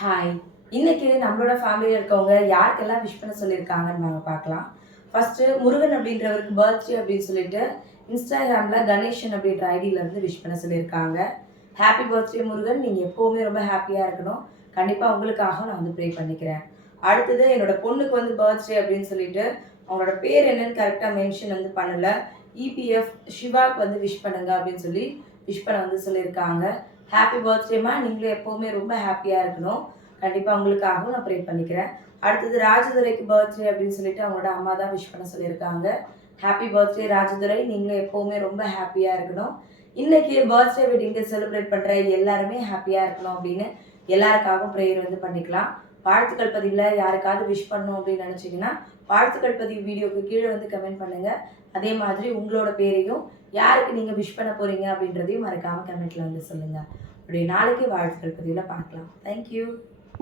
Hi. இன்னைக்கு நம்மளோட ஃபேமிலியில இருக்கவங்க யாருக்கெல்லாம் விஷ் பண்ண சொல்லியிருக்காங்கன்னு நாங்க பார்க்கலாம். ஃபர்ஸ்ட்டு முருகன் அப்படின்றவருக்கு பர்த்டே அப்படின்னு சொல்லிட்டு இன்ஸ்டாகிராமில் கணேஷன் அப்படின்ற ஐடியிலேருந்து விஷ் பண்ண சொல்லியிருக்காங்க. ஹாப்பி பர்த்டே முருகன், நீங்கள் எப்போவுமே ரொம்ப ஹாப்பியாக இருக்கணும். கண்டிப்பாக உங்களுக்காக நான் வந்து ப்ரே பண்ணிக்கிறேன். அடுத்தது என்னோட பொண்ணுக்கு வந்து பர்த்டே அப்படின்னு சொல்லிட்டு அவங்களோட பேர் என்னன்னு கரெக்டாக மென்ஷன் வந்து பண்ணலை. இபிஎஃப் சிவாக்கு வந்து விஷ் பண்ணுங்க அப்படின்னு சொல்லி விஷ் பண்ண வந்து சொல்லியிருக்காங்க. ஹாப்பி பர்த்டேமா, நீங்களும் எப்போவுமே ரொம்ப ஹாப்பியாக இருக்கணும். கண்டிப்பாக உங்களுக்காகவும் நான் ப்ரே பண்ணிக்கிறேன். அடுத்தது ராஜதுரைக்கு பர்த்டே அப்படின்னு சொல்லிட்டு அவங்களோட அம்மா தான் விஷ் பண்ண சொல்லியிருக்காங்க. ஹாப்பி பர்த்டே ராஜதுரை, நீங்களும் எப்போவுமே ரொம்ப ஹாப்பியாக இருக்கணும். இன்னைக்கு பர்த்டே வெட்டிங்கை செலிப்ரேட் பண்ணுற எல்லாருமே ஹாப்பியாக இருக்கணும் அப்படின்னு எல்லாருக்காகவும் ப்ரேயர் வந்து பண்ணிக்கலாம். வாழ்த்துக்கள் பதிவில் யாருக்காவது விஷ் பண்ணணும் அப்படின்னு நினச்சிங்கன்னா வாழ்த்துக்கள் பதிவு வீடியோக்கு கீழே வந்து கமெண்ட் பண்ணுங்கள். அதே மாதிரி உங்களோட பேரையும் யாருக்கு நீங்கள் விஷ் பண்ண போகிறீங்க அப்படின்றதையும் மறக்காமல் கமெண்ட்டில் வந்து சொல்லுங்கள். அப்படி நாளைக்கு வாழ்த்துக்கள் பதிவில் பார்க்கலாம். தேங்க்யூ.